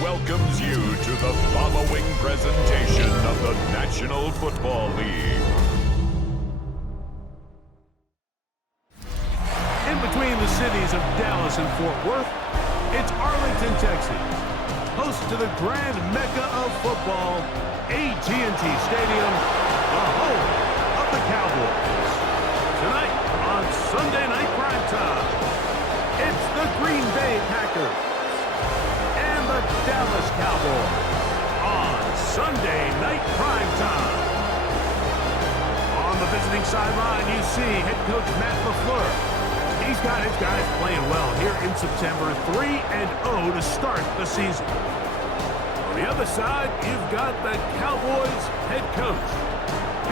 welcomes you to the following presentation of the National Football League. In between the cities of Dallas and Fort Worth, it's Arlington, Texas, host to the grand mecca of football, AT&T Stadium, the home of the Cowboys. Tonight on Sunday Night Primetime, it's the Green Bay Packers and the Dallas Cowboys on Sunday Night Primetime. On the visiting sideline, you see head coach Matt LaFleur. He's got his guys playing well here in September, 3-0 to start the season. On the other side, you've got the Cowboys head coach.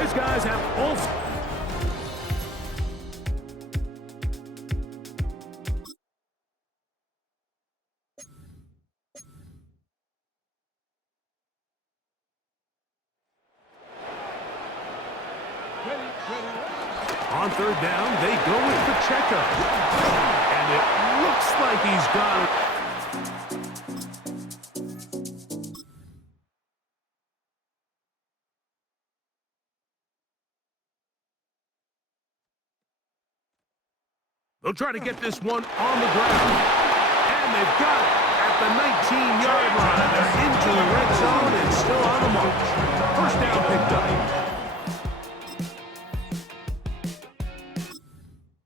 His guys have also... On third down, they go with Pacheco. And it looks like he's got it. They'll try to get this one on the ground. And they've got it at the 19-yard line. They're into the red zone and still on the march. First down picked up.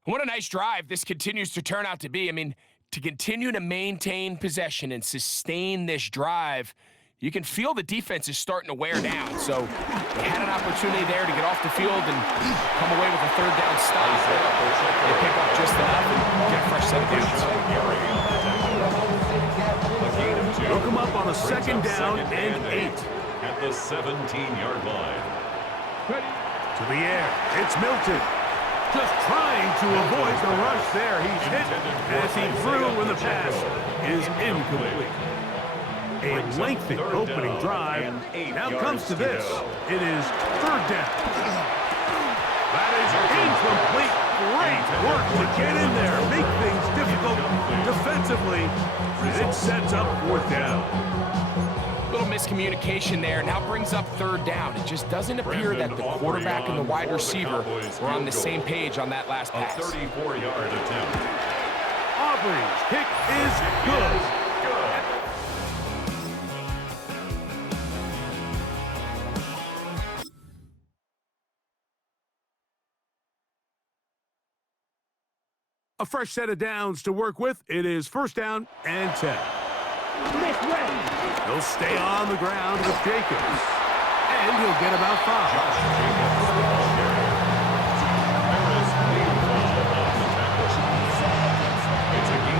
What a nice drive this continues to turn out to be. I mean, to continue to maintain possession and sustain this drive, you can feel the defense is starting to wear down. So they had an opportunity there to get off the field and come away with a third down stop. They pick up just enough and get a fresh set of downs. They'll come up on a second down and 8. At the 17-yard line. To the air, it's Milton. Just trying to avoid the rush there. He's hit as he threw when the pass is incomplete. A lengthy opening drive. Now comes to this. It is third down. That is incomplete. Great work to get in there, make things difficult defensively, and it sets up fourth down. Little miscommunication there. Now brings up third down. It just doesn't appear that the quarterback and the wide receiver were on the same page on that last pass. A 34-yard attempt. Aubrey's kick is good. A fresh set of downs to work with. It is first down and 10. He'll stay on the ground with Jacobs. And he'll get about 5.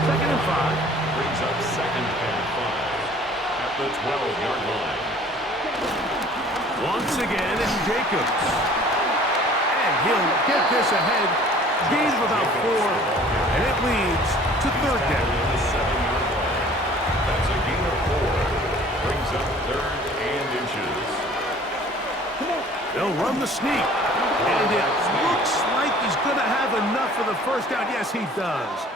Second and 5. Brings up second and 5 at the 12-yard line. Once again, it's Jacobs. And he'll get this ahead. Gain of about 4. And it leads to third down. That's a gain of 4. Brings up third and inches. They'll run the sneak. And it looks like he's going to have enough for the first down. Yes, he does.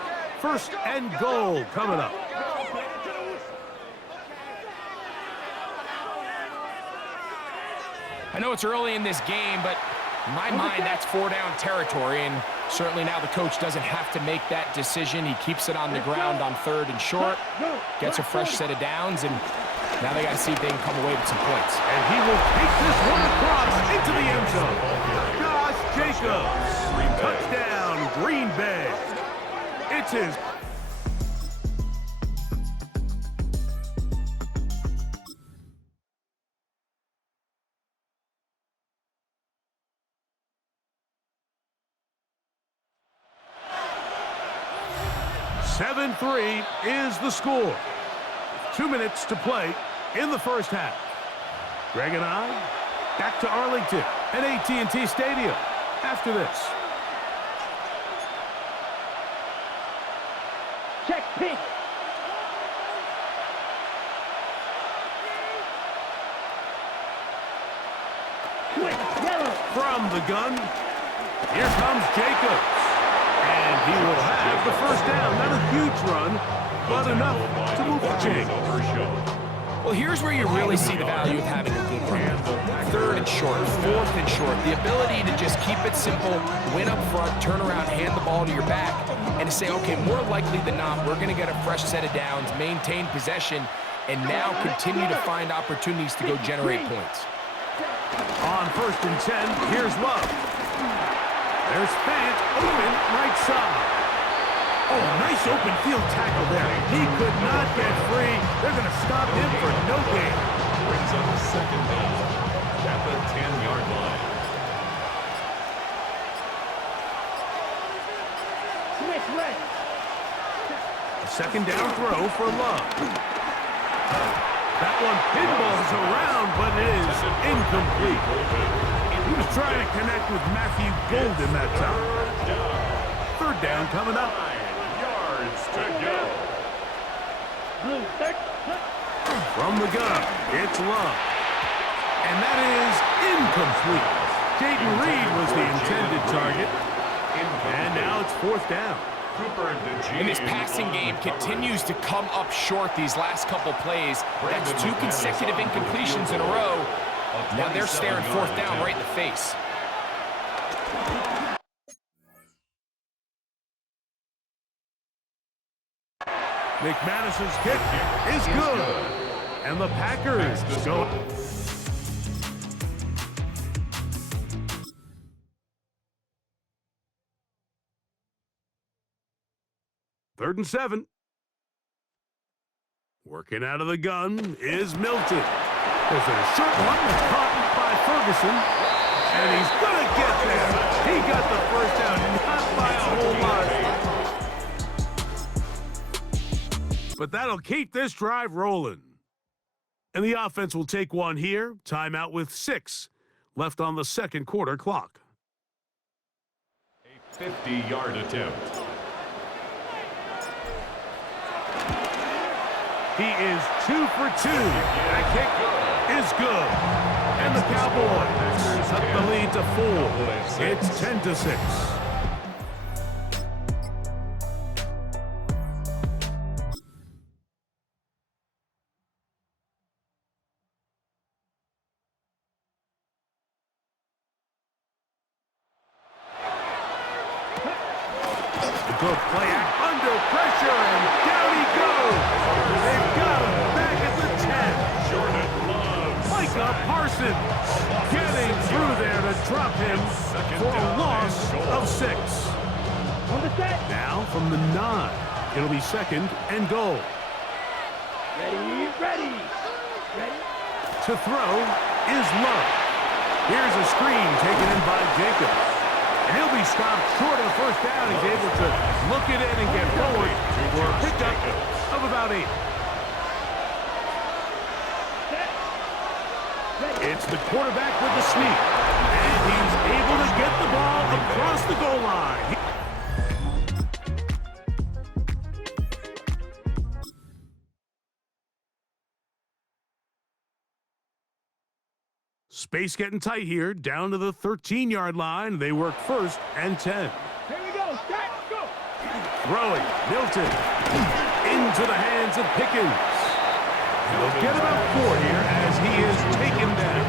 First and goal coming up. I know it's early in this game, but in my mind, that's 4-down territory, and certainly now the coach doesn't have to make that decision. He keeps it on the ground on third and short, gets a fresh set of downs, and now they got to see if they can come away with some points. And he will take this one across into the end zone. Josh Jacobs, touchdown, Green Bay. It's his. Seven-3 is the score. 2 minutes to play in the first half. Greg and I back to Arlington at AT&T Stadium after this. Check pitch. Quick, yellow. From the gun, here comes Jacobs. And he will have the first down. Not a huge run, but enough to move the chain. here's where you really see the value of having a good run. Third and short, fourth and short. The ability to just keep it simple, win up front, turn around, hand the ball to your back, and to say, okay, more likely than not, we're going to get a fresh set of downs, maintain possession, and now continue to find opportunities to go generate points. On 1st and 10, here's Love. There's Fant open right side. Oh, nice open field tackle there. He could not get free. They're going to stop him for no gain. Brings up a second down at the 10-yard line. Switch right. A second down throw for Love. That one pinballs around, but it is incomplete. He was trying to connect with Matthew Golden that time. Third down coming up. 9 yards to go. Blue, third. From the gun, it's Love. And that is incomplete. Jayden Reed was the intended target. And now it's 4th down. And this passing game continues to come up short these last couple plays. That's 2 consecutive incompletions in a row. Now they're staring 4th down right in the face. McManus's kick is good. And the Packers go. Third and 7. Working out of the gun is Milton. There's a short one caught by Ferguson. And he's going to get there. He got the first down, not by a whole lot. But that'll keep this drive rolling. And the offense will take one here. Timeout with 6 left on the second quarter clock. A 50-yard attempt. He is 2 for 2. That kick is good. And the Cowboys up the lead to 4. It's 10-6. Good play act under pressure, and down he goes. They've got him back at the 10. Jordan Love. Micah Parsons getting through there to drop him for a loss of 6. On the set. Now from the 9, it'll be 2nd and goal. Ready, ready. Ready. To throw is Love. Here's a screen taken in by Jacobs. And he'll be stopped short of first down. He's able to look it in and get forward for a pickup of about 8. It's the quarterback with the sneak. And he's able to get the ball across the goal line. Space getting tight here, down to the 13-yard line. They work 1st and 10. Here we go. Start. Go. Throwing, Milton, into the hands of Pickens. They'll get about 4 here as he is taken down.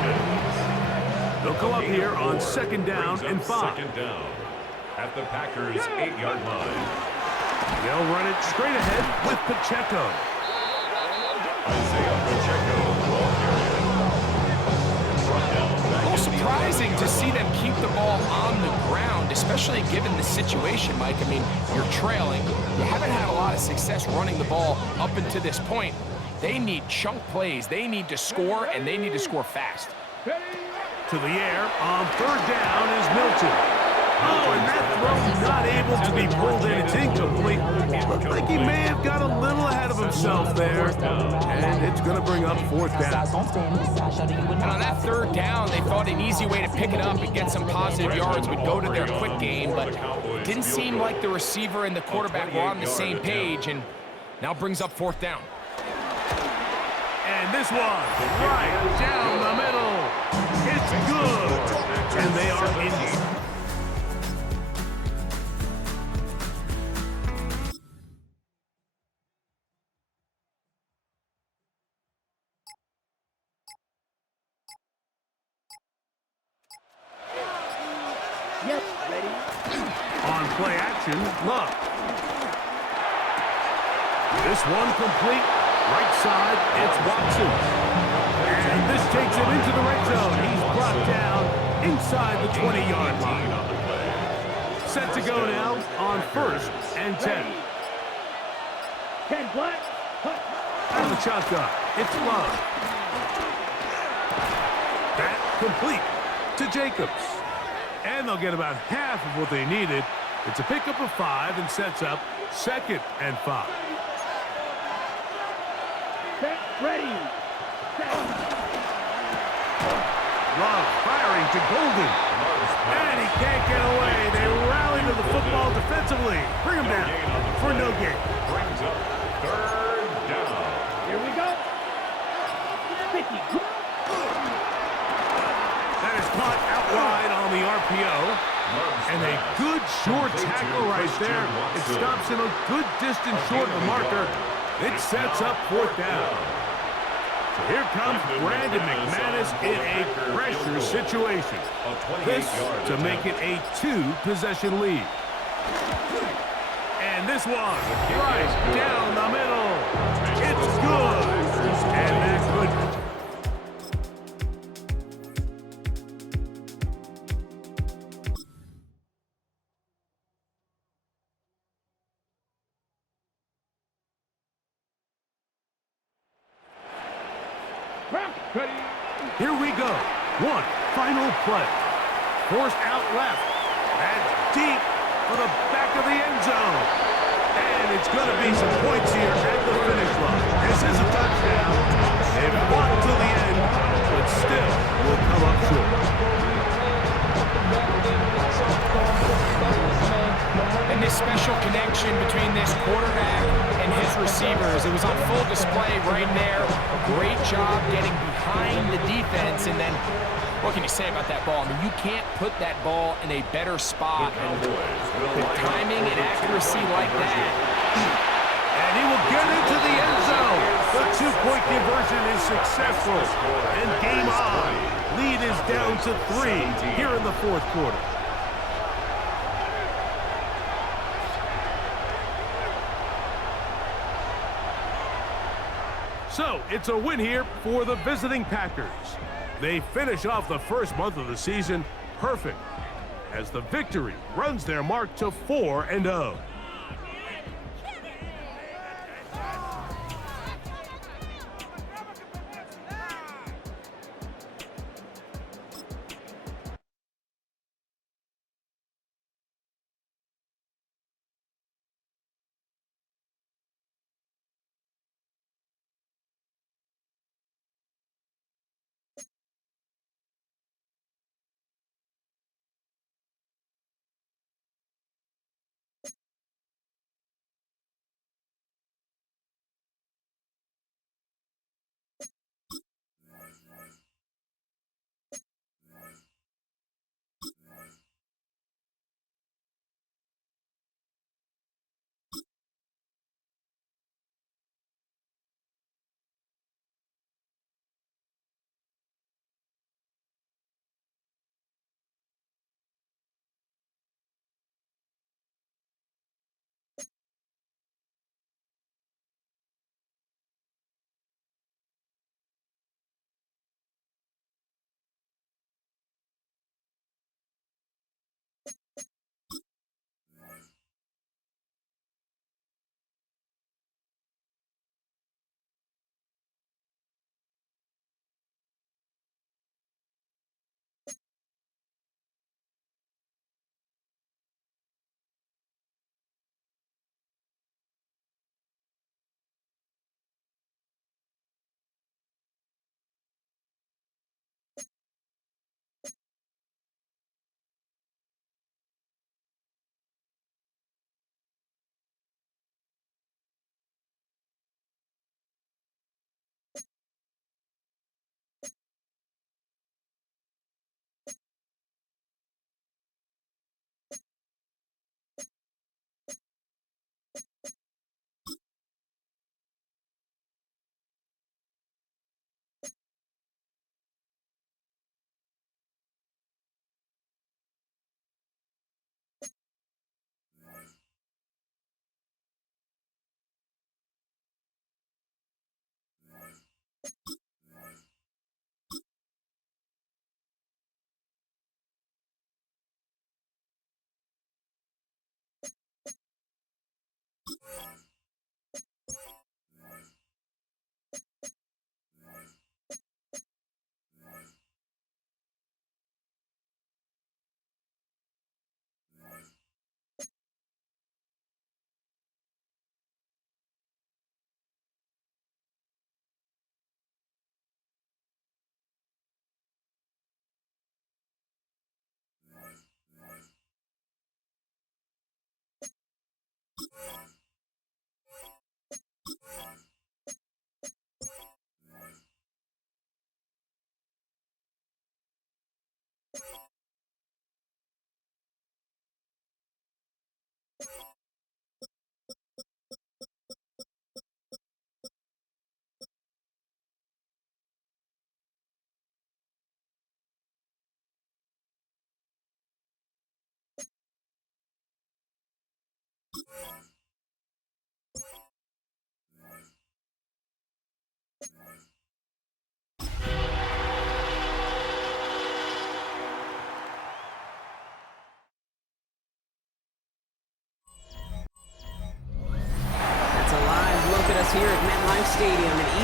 They'll go up here on 2nd down and 5. 2nd down at the Packers' 8-yard line. They'll run it straight ahead with Pacheco. Isaiah Pacheco. Surprising to see them keep the ball on the ground, especially given the situation, Mike. I mean, you're trailing. You haven't had a lot of success running the ball up until this point. They need chunk plays. They need to score, and they need to score fast. To the air on 3rd down is Milton. Oh, and that throw not able to be pulled in. It's incomplete. Looked like he may have got a little ahead of himself there. And it's going to bring up 4th down. And on that 3rd down, they thought an easy way to pick it up and get some positive yards would go to their quick game, but it didn't seem like the receiver and the quarterback were on the same page, and now brings up 4th down. And this one, right down the middle. It's good. And they are in. play action. Love. This one complete. Right side, it's Watson. And this takes him into the red zone. He's brought down inside the 20-yard line. Set to go now on 1st and 10. 10 black. Out of the shotgun, it's Love. That complete to Jacobs. And they'll get about half of what they needed. It's a pickup of 5 and sets up 2nd and 5. Set, ready. Set. Love firing to Golden. And he can't get away. They rally to the football defensively. Bring him down for no gain. Brings up 3rd down. Here we go. 50. That is caught out wide on the RPO. And a good short tackle right there. It stops him a good distance short of the marker. It sets up 4th down. So here comes Brandon McManus in a pressure situation. This to make it a 2-possession lead. And this one, right down the middle. It's good. And that could... Ready. Here we go. One final play. Forced out left. That's deep for the back of the end zone. And it's going to be some points here at the finish line. This is a touchdown. They've fought to the end, but still will come up short. And this special connection between this quarterback and his receivers, it was on full display right there. A great job getting behind the defense, and then what can you say about that ball? I mean, you can't put that ball in a better spot. And with timing and accuracy like that. And he will get into the end zone. The 2-point conversion is successful. And game on. Lead is down to 3 here in the 4th quarter. So, it's a win here for the visiting Packers. They finish off the first month of the season perfect, as the victory runs their mark to 4-0.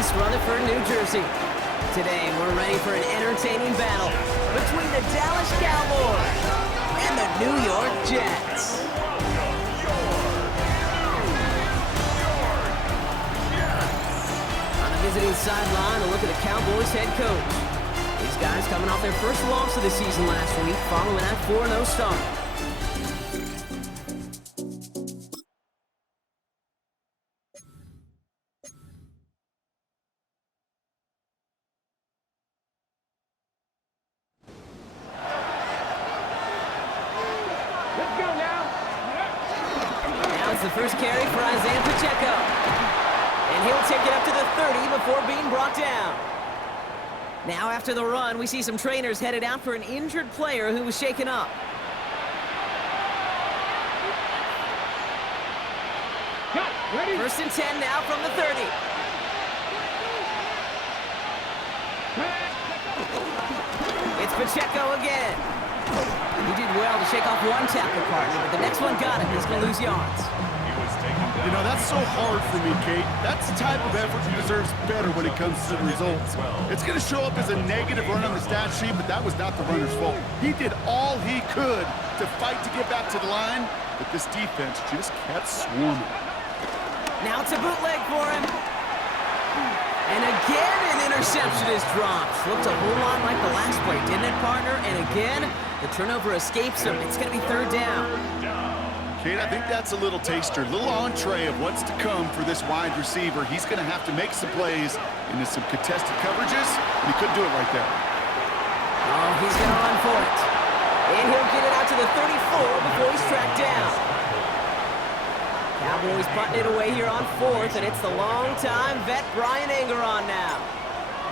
East Rutherford, New Jersey. Today, we're ready for an entertaining battle between the Dallas Cowboys and the New York Jets. On the visiting sideline, a look at the Cowboys head coach. These guys coming off their first loss of the season last week, following that 4-0 start. Let's go now. Now it's the first carry for Isaiah Pacheco. And he'll take it up to the 30 before being brought down. Now after the run, we see some trainers headed out for an injured player who was shaken up. Cut. Ready. First and 10 now from the 30. It's Pacheco again. He did well to shake off one tackle partner, but the next one got him. He's going to lose yards. You know, that's so hard for me, Kate. That's the type of effort he deserves better when it comes to the results. It's going to show up as a negative run on the stat sheet, but that was not the runner's fault. He did all he could to fight to get back to the line, but this defense just kept swarming. Now it's a bootleg for him. And again, an interception is dropped. Looked a whole lot like the last play, didn't it, partner? And again, the turnover escapes him. It's going to be third down. Kate, I think that's a little taster, a little entree of what's to come for this wide receiver. He's going to have to make some plays into some contested coverages, and he couldn't do it right there. Oh, he's going to run for it. And he'll get it out to the 34 before he's tracked down. Cowboys putting it away here on fourth, and it's the long-time vet Brian Anger on now.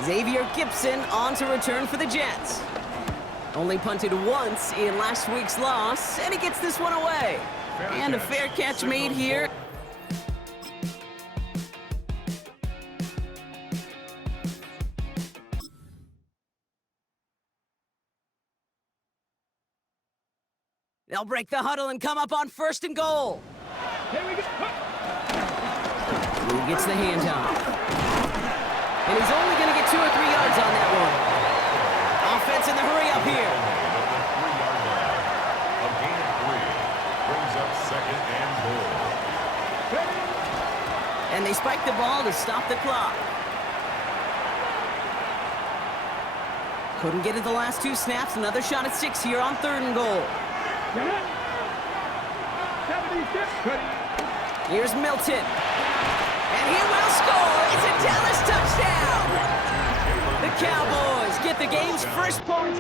Xavier Gipson on to return for the Jets. Only punted once in last week's loss, and he gets this one away. And a fair catch made here. They'll break the huddle and come up on first and goal. Here we go. He gets the handoff. And he's only going to get 2 or 3 yards on that one. Offense in the hurry up here. A gain of 3 brings up second and goal. And they spike the ball to stop the clock. Couldn't get it the last 2 snaps. Another shot at 6 here on third and goal. 76. Ready. Here's Milton. And he will score. It's a Dallas touchdown. The Cowboys get the game's first point.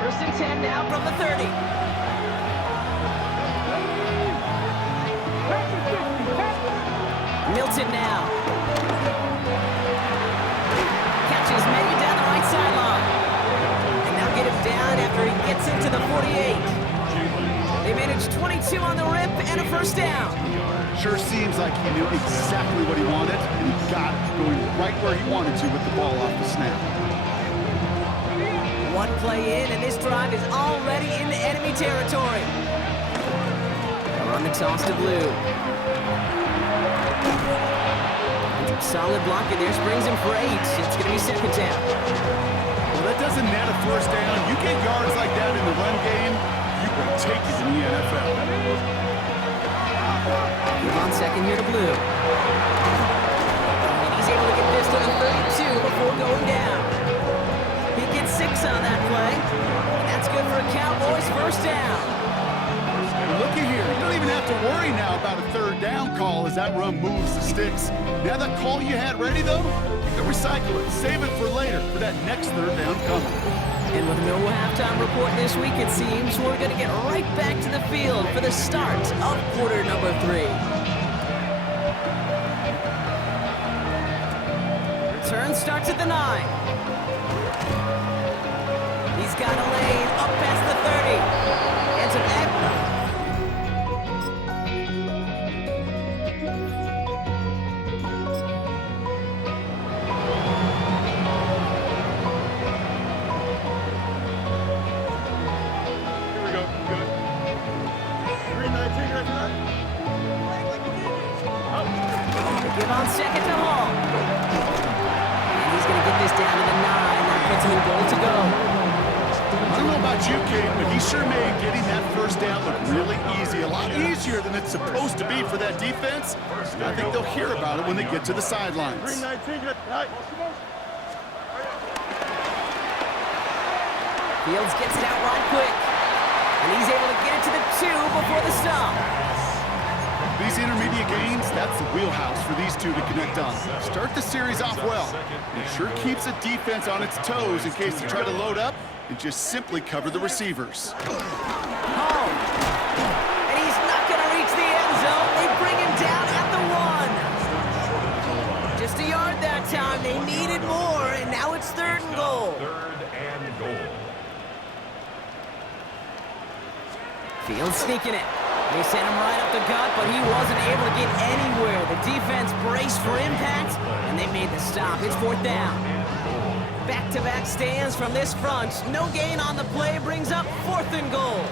First and 10 now from the 30. Milton now. Catch is made down the right sideline. And they'll get him down after he gets into the 48. They managed 22 on the rip and a first down. Sure seems like he knew exactly what he wanted, and he got it, going right where he wanted to with the ball off the snap. One play in, and this drive is already into enemy territory. They'll run the toss to Blue. Solid block in there, brings him for 8. It's going to be second down. Well, that doesn't net a first down. You get yards like that in the run game, you will take it in the NFL. Give on second here to Blue. And he's able to get this to the 32 before going down. He gets 6 on that play. And that's good for a Cowboys first down. Looky here, you don't even have to worry now about a third down call as that run moves the sticks. Now that call you had ready, though, you can recycle it, save it for later, for that next third down coming. And with no halftime report this week, it seems we're going to get right back to the field for the start of quarter number 3. Return starts at the 9. He's got a lane up past the 30. And to Give on second to Hall. And he's going to get this down to the 9. That puts him in goal to go. I don't know about you, Kate, but he sure made getting that first down look really easy. A lot easier than it's supposed to be for that defense. I think they'll hear about it when they get to the sidelines. Fields gets it out right quick. And he's able to get it to the 2 before the stop. These intermediate games, that's the wheelhouse for these two to connect on. Start the series off well. It sure keeps the defense on its toes in case they try to load up and just simply cover the receivers. Hall. And he's not going to reach the end zone. They bring him down at the 1. Just a yard that time. They needed more, and now it's 3rd and goal. Fields sneaking it. They sent him right up the gut, but he wasn't able to get anywhere. The defense braced for impact, and they made the stop. It's 4th down. Back-to-back stands from this front. No gain on the play brings up 4th and goal.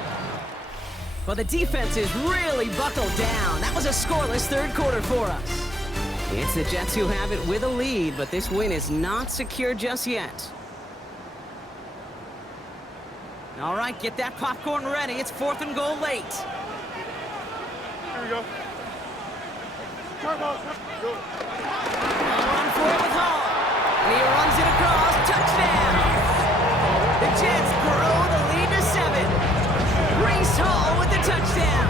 But the defense is really buckled down. That was a scoreless 3rd quarter for us. It's the Jets who have it with a lead, but this win is not secure just yet. All right, get that popcorn ready. It's 4th and goal late. Here we go. Come on. Go. Run for it with Hall. And he runs it across. Touchdown. The Jets grow the lead to 7. Breece Hall with the touchdown.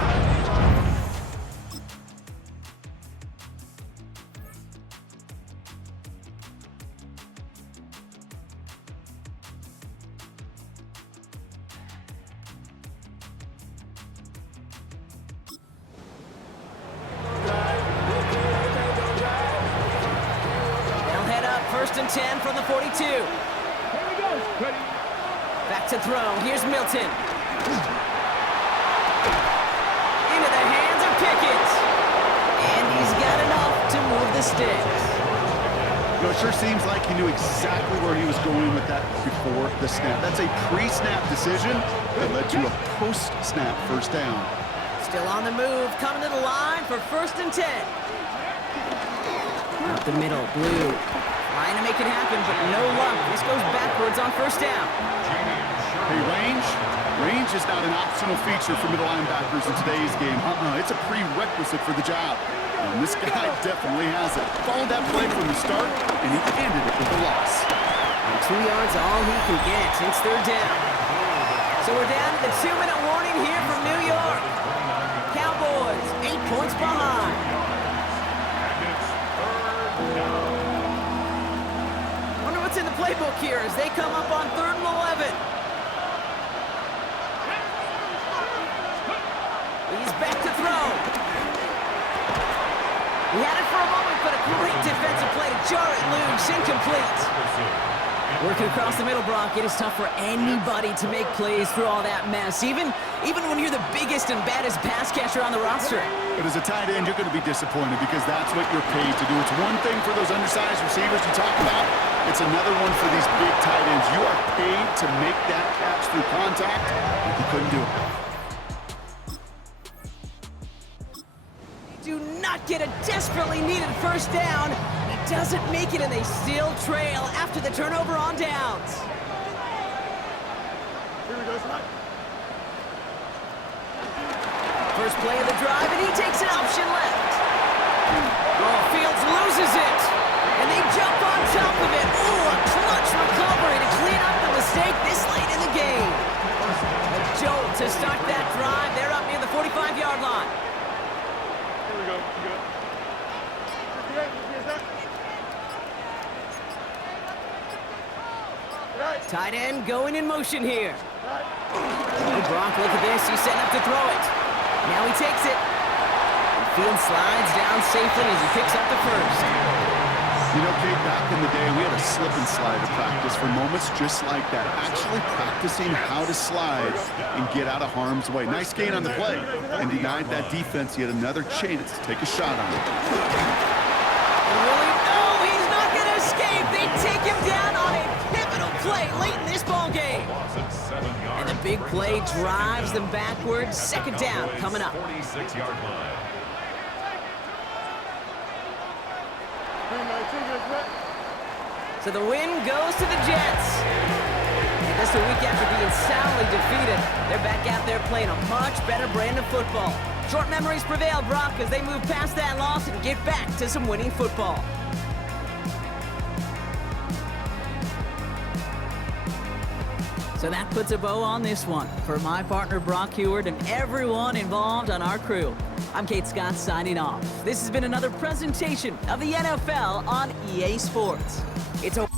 First and 10 from the 42. Here we go. Ready. Back to throw. Here's Milton. Into the hands of Pickens. And he's got enough to move the sticks. You know, it sure seems like he knew exactly where he was going with that before the snap. That's a pre-snap decision that led to a post-snap first down. Still on the move, coming to the line for 1st and 10. Up the middle, Blue. Trying to make it happen, but no luck. This goes backwards on 1st down. Hey, range is not an optional feature for middle linebackers in today's game. It's a prerequisite for the job. And this guy definitely has it. Followed that play from the start, and he ended it with a loss. And 2 yards all he can get. It's 3rd down. So we're down to the 2-minute warning here from New York. Cowboys, 8 points behind. Wonder what's in the playbook here as they come up on 3rd and 11. He's back to throw. He had it for a moment, but a great defensive play to jar it loose. Incomplete. Working across the middle, Brock, it is tough for anybody to make plays through all that mess, even when you're the biggest and baddest pass catcher on the roster. But as a tight end, you're going to be disappointed because that's what you're paid to do. It's one thing for those undersized receivers you talk about. It's another one for these big tight ends. You are paid to make that catch through contact, and you couldn't do it. Do not get a desperately needed 1st down. He doesn't make it, and they still trail after the turnover on downs. Here we go, son. First play of the drive, and he takes an option left. Oh, Fields loses it, and they jump on top of it. Ooh, a clutch recovery to clean up the mistake this late in the game. A jolt to start that drive. They're up near the 45-yard line. Here we go. You good? Tight end going in motion here. Oh, Brock, look at this. He's setting up to throw it. Now he takes it. And Fields slides down safely as he picks up the 1st. You know, Kate, back in the day, we had a slip and slide to practice for moments just like that. Actually practicing how to slide and get out of harm's way. Nice gain on the play, and denied that defense yet another chance to take a shot on it. Really? No, he's not going to escape. They take him down on a pivotal play late in this ball game. And the big play drives them backwards. 2nd down coming up. 46-yard line. 319, get set. So the win goes to the Jets. And just a week after being soundly defeated, they're back out there playing a much better brand of football. Short memories prevail, Brock, as they move past that loss and get back to some winning football. So that puts a bow on this one. For my partner, Brock Heward, and everyone involved on our crew, I'm Kate Scott signing off. This has been another presentation of the NFL on EA Sports. It's a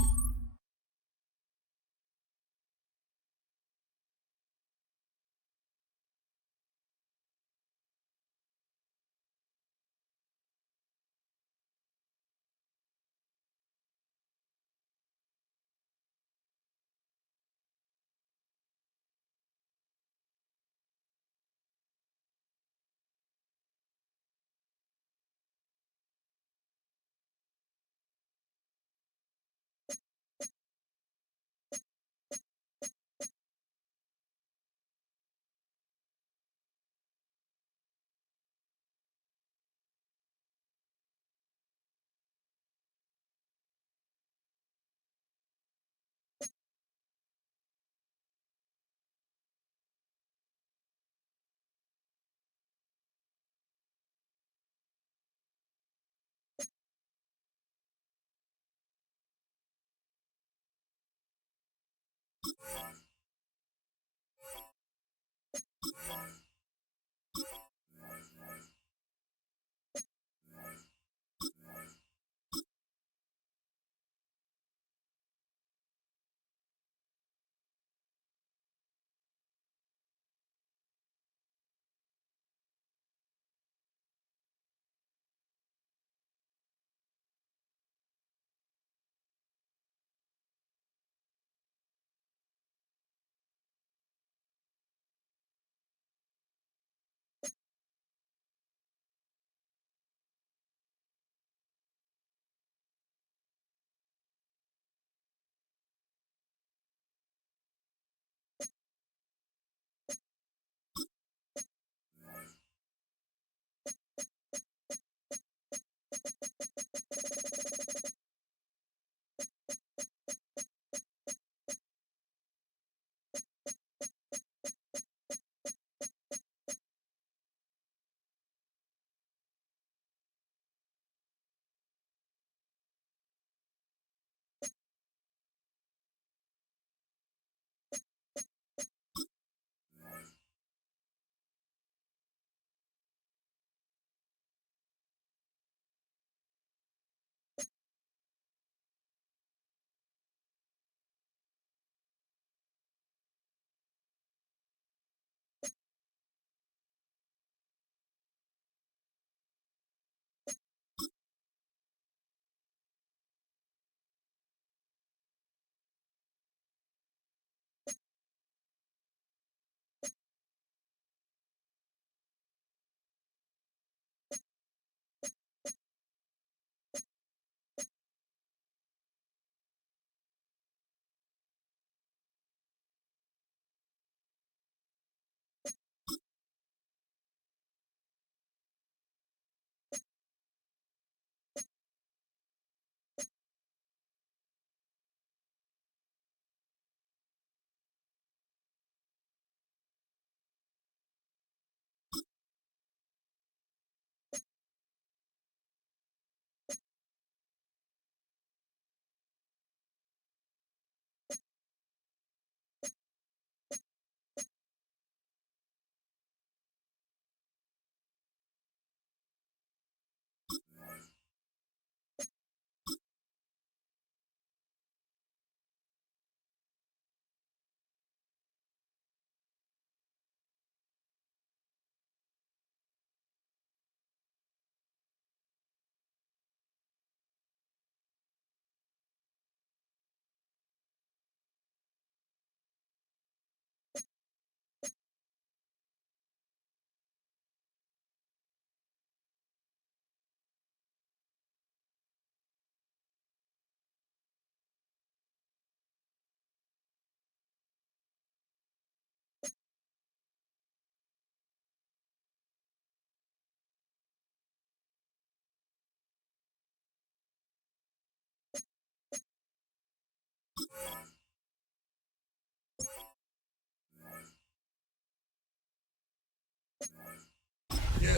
EA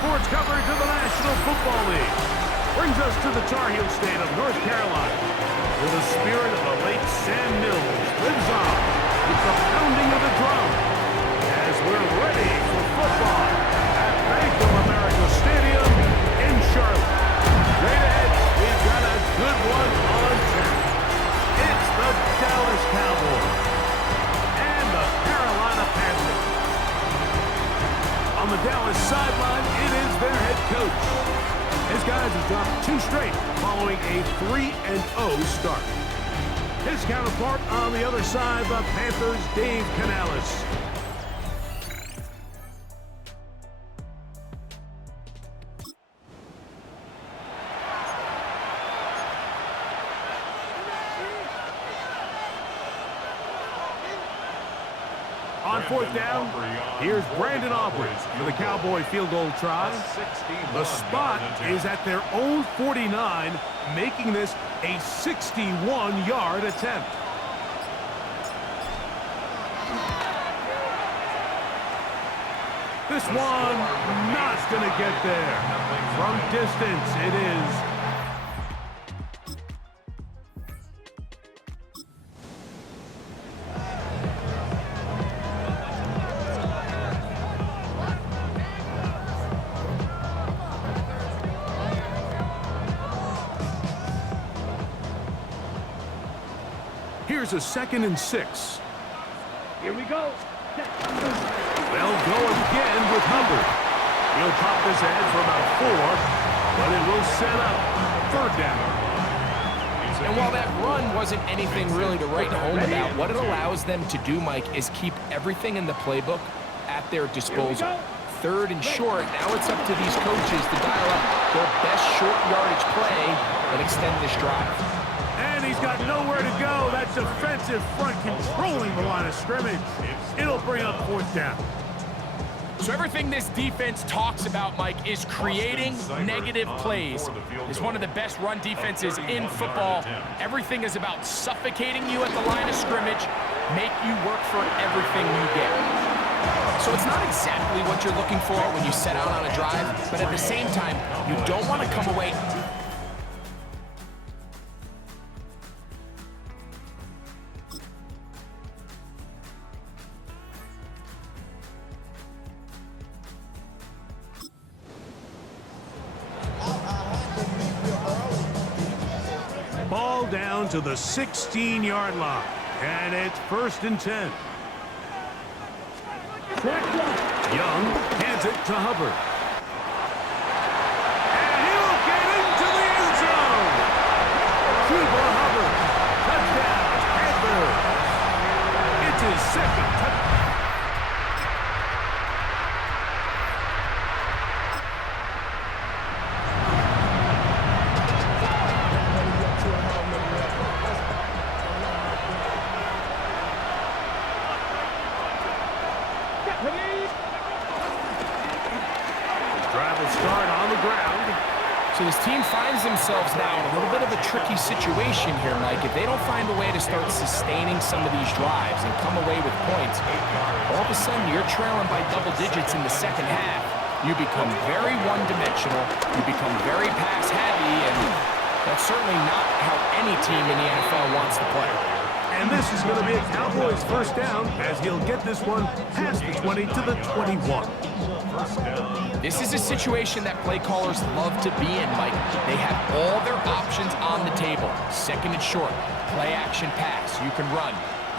Sports coverage of the National Football League brings us to the Tar Heel state of North Carolina, where the spirit of the late Sam Mills lives on with the pounding of the drum as we're ready for football at Bank of America Stadium in Charlotte. Straight ahead, we've got a good one on tap. It's the Dallas Cowboys and the Carolina Panthers. On the Dallas sideline, it is their head coach. His guys have dropped 2 straight following a 3-0 start. His counterpart on the other side, the Panthers' Dave Canales. On 4th down, here's Brandon Aubrey for the Cowboy field goal try. The spot is at their own 49, making this a 61-yard attempt. This one not going to get there. From distance, it is. Here's a 2nd and 6. Here we go. They'll go again with Hubbard. He'll pop this ahead for about 4, but it will set up 3rd down. And while that run wasn't anything really to write home about, what it allows them to do, Mike, is keep everything in the playbook at their disposal. 3rd and short, now it's up to these coaches to dial up their best short yardage play and extend this drive. And he's got nowhere to go. That defensive front controlling the line of scrimmage. It'll bring up 4th down. So everything this defense talks about, Mike, is creating negative plays. It's one of the best run defenses in football. Everything is about suffocating you at the line of scrimmage, make you work for everything you get. So it's not exactly what you're looking for when you set out on a drive, but at the same time, you don't want to come away ball down to the 16-yard line, and it's 1st and 10. Young hands it to Hubbard. And he'll get into the end zone. Chuba Hubbard, touchdown, Panthers. It's his 2nd touchdown. So this team finds themselves now in a little bit of a tricky situation here, Mike. If they don't find a way to start sustaining some of these drives and come away with points, all of a sudden you're trailing by double digits in the 2nd half. You become very one-dimensional, you become very pass-heavy, and that's certainly not how any team in the NFL wants to play. And this is going to be a Cowboys 1st down as he'll get this one past the 20 to the 21. This is a situation that play callers love to be in, Mike. They have all their options on the table. 2nd and short, play action pass, you can run.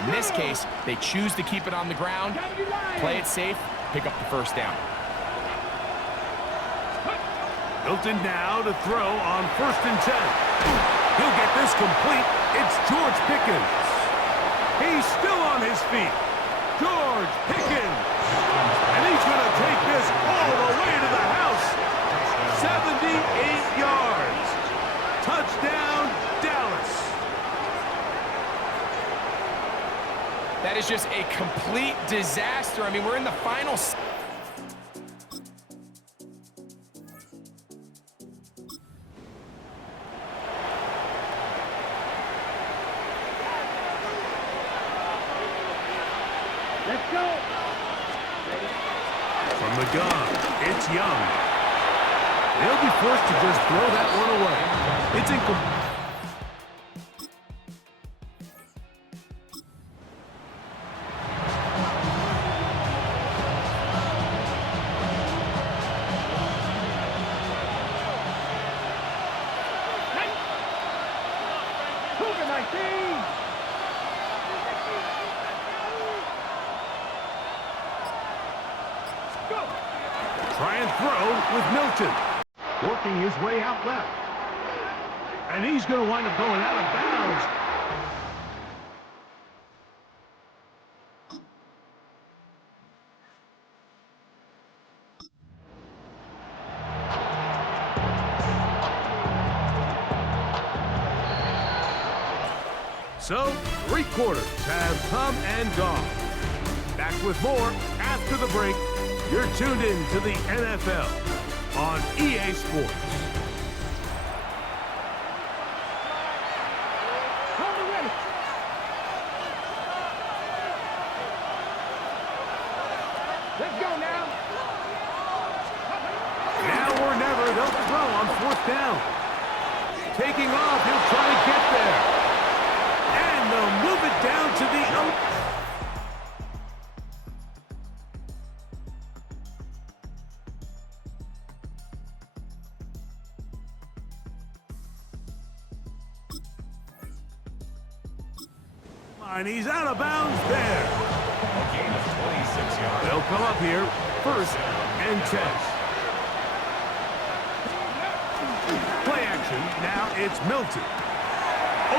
In this case, they choose to keep it on the ground, play it safe, pick up the 1st down. Hilton now to throw on 1st and 10. He'll get this complete. It's George Pickens. He's still on his feet. George Pickens. And he's going to take this all the way to the house. 78 yards. Touchdown, Dallas. That is just a complete disaster. I mean, we're in the final... Let's go. From the gun, it's Young. They'll be forced to just throw that one away. It's incomplete. Cougar 19. Go. Try and throw with Milton. Working his way out left. And he's going to wind up going out of bounds. So, 3 quarters have come and gone. Back with more after the break. You're tuned in to the NFL on EA Sports. Hold it ready. Let's go now. Now or never, they'll throw on 4th down. Taking off, he'll try to get there. And they'll move it down to the... And he's out of bounds there. A gain of 26 yards. They'll come up here, 1st and 10. Play action, now it's Milton.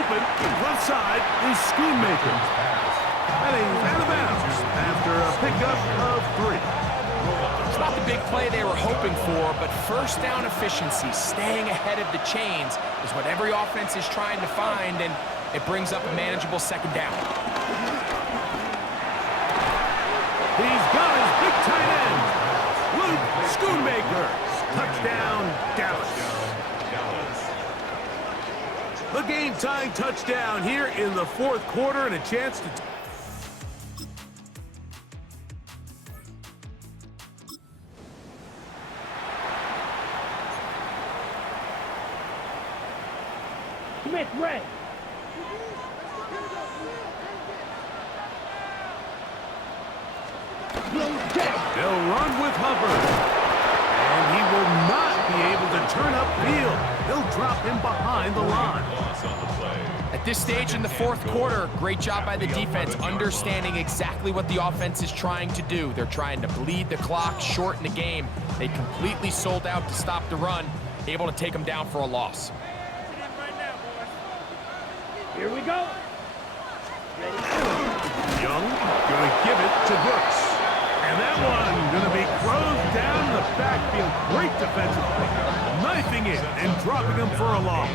Open, left side is Schoonmaker. And he's out of bounds after a pickup of 3. It's not the big play they were hoping for, but first down efficiency, staying ahead of the chains, is what every offense is trying to find, and it brings up a manageable 2nd down. He's got his big tight end, Luke Schoonmaker. Touchdown, Dallas. The game-tying touchdown here in the 4th quarter and a chance to... Smith red. They'll run with Hubbard. And he will not be able to turn upfield. They'll drop him behind the line. At this stage in the 4th quarter, great job by the defense understanding exactly what the offense is trying to do. They're trying to bleed the clock, shorten the game. They completely sold out to stop the run, able to take them down for a loss. Here we go. Young going to give it to Brooks. And that one going to be thrown down the backfield. Great defensively. Knifing it and dropping him for a loss.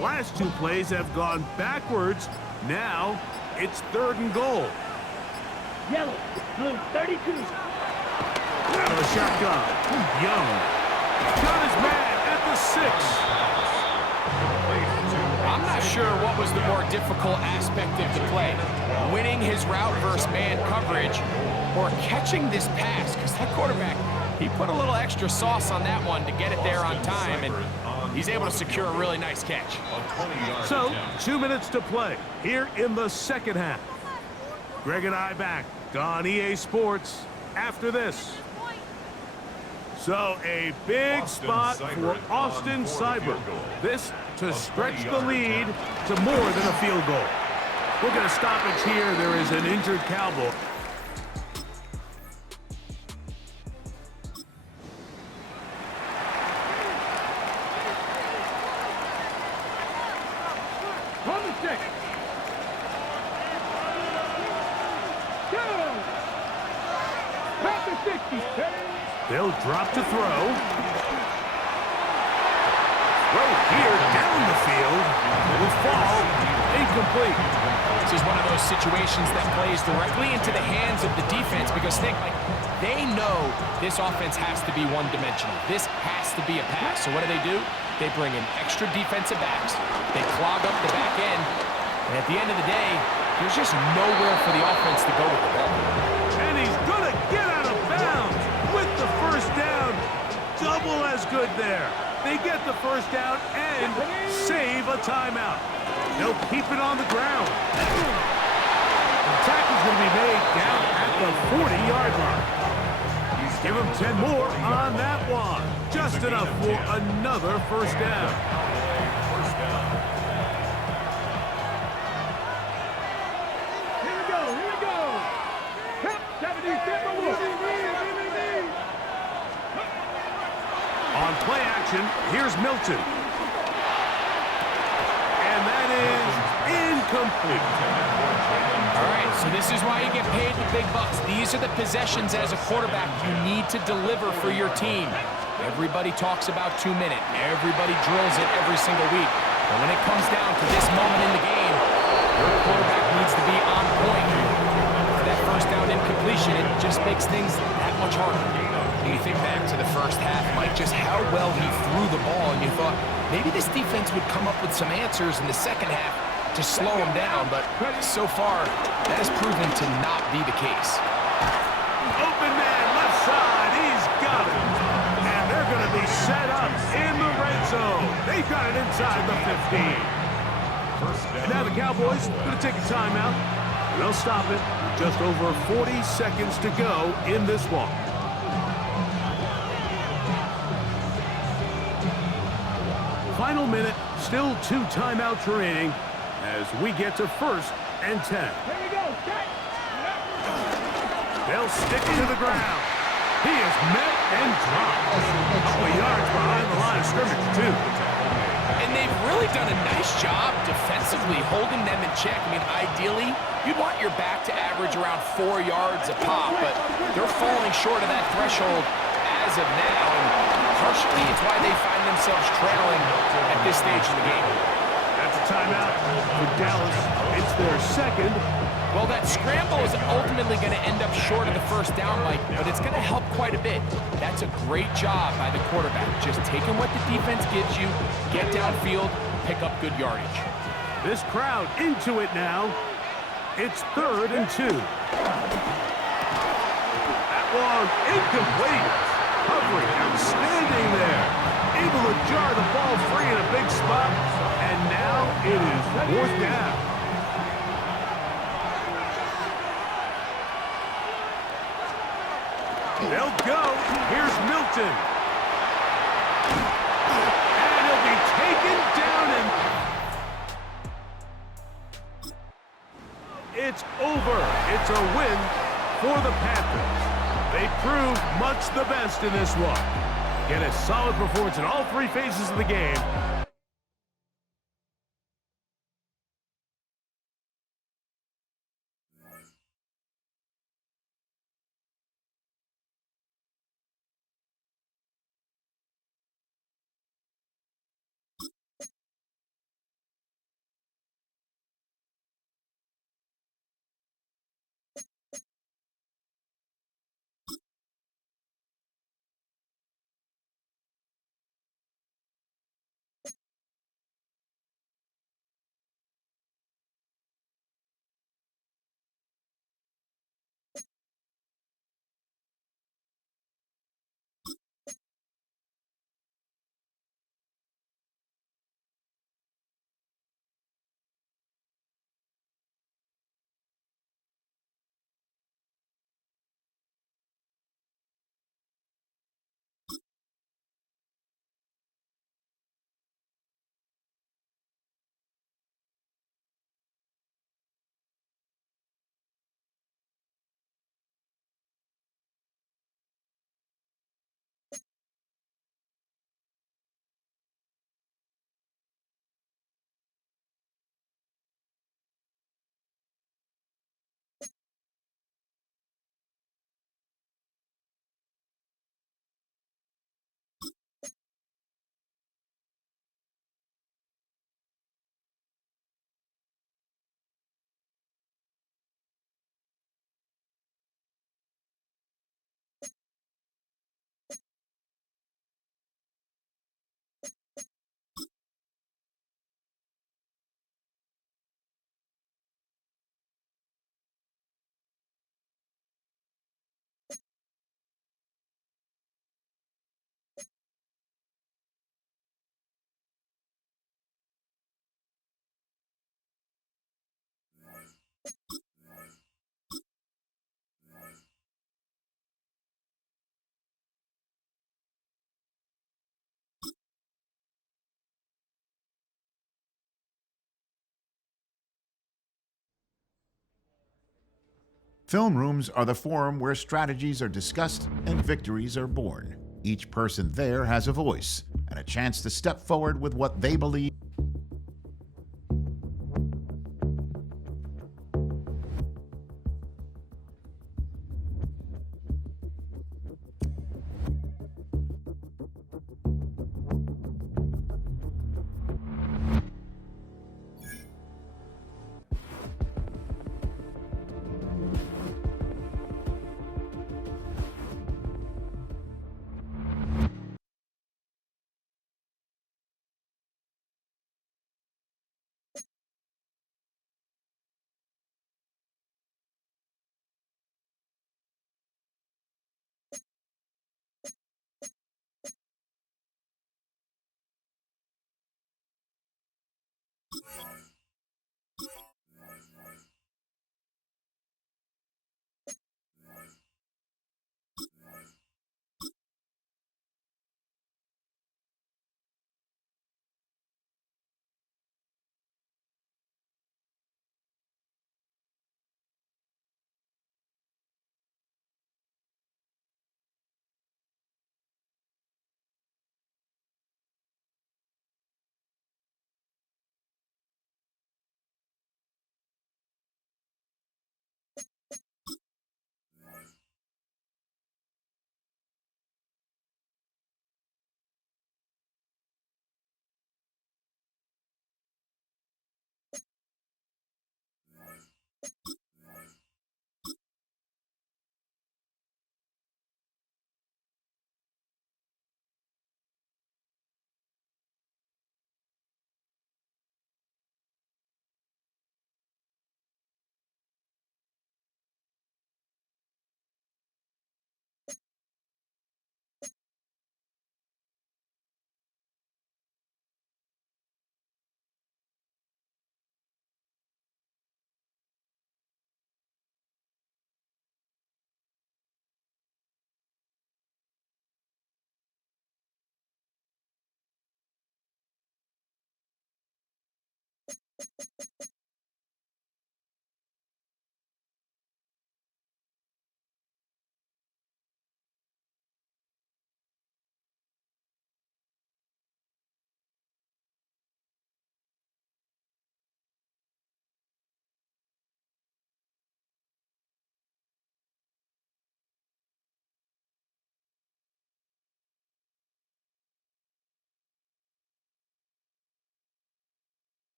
Last 2 plays have gone backwards. Now it's 3rd and goal. Yellow, blue 32. Out of the shotgun. Young got his man at the 6. I'm not sure what was the more difficult aspect of the play, winning his route versus man coverage or catching this pass, because that quarterback, he put a little extra sauce on that one to get it there on time, and he's able to secure a really nice catch. So, 2 minutes to play here in the 2nd half. Greg and I back on EA Sports after this. So, a big spot for Austin Seibert. This to stretch the lead to more than a field goal. We're going to stoppage here. There is an injured Cowboy. On the 6. Down. Back to 60. They'll drop to throw. Throw here down the field. It will fall incomplete. This is one of those situations that plays directly into the hands of the defense because they know this offense has to be one-dimensional. This has to be a pass. So what do? They bring in extra defensive backs. They clog up the back end. And at the end of the day, there's just nowhere for the offense to go with the ball. And he's going to get out of bounds with the first down. Double as good there. They get the first down and save a timeout. They'll keep it on the ground. The tackle's going to be made down at the 40-yard line. Give him 10 more on that one. Just enough for another first down. Here we go, here we go. Hip, 77. On play action, here's Milton. And that is incomplete. All right, so this is why you get paid the big bucks. These are the possessions as a quarterback you need to deliver for your team. Everybody talks about 2 minute. Everybody drills it every single week. But when it comes down to this moment in the game, your quarterback needs to be on point. For that first down incompletion, it just makes things that much harder. You think back to the first half, Mike, just how well he threw the ball, and you thought maybe this defense would come up with some answers in the second half to slow him down, but so far, that has proven to not be the case. Open man, left side, he's got it. And they're going to be set up in the red zone. They got it inside the 15. And now the Cowboys going to take a timeout. They'll stop it. Just over 40 seconds to go in this one. Final minute, still 2 timeouts remaining as we get to 1st and 10. Here we go, set. They'll stick to the ground. He is met and dropped. A couple of yards behind the line of scrimmage, too. And they've really done a nice job defensively holding them in check. I mean, ideally, you'd want your back to average around 4 yards a pop, but they're falling short of that threshold as of now. And partially, it's why they find themselves trailing at this stage of the game. That's a timeout for Dallas. It's their second. Well, that scramble is ultimately going to end up short of the first down, Mike, but it's going to help quite a bit. That's a great job by the quarterback. Just taking what the defense gives you, get downfield, pick up good yardage. This crowd into it now. It's 3rd and 2. That one incomplete. Covering outstanding there. Able to jar the ball free in a big spot. And now it is 4th down. They'll go. Here's Milton. And he'll be taken down and it's over. It's a win for the Panthers. They proved much the best in this one. Get a solid performance in all 3 phases of the game. Film rooms are the forum where strategies are discussed and victories are born. Each person there has a voice and a chance to step forward with what they believe.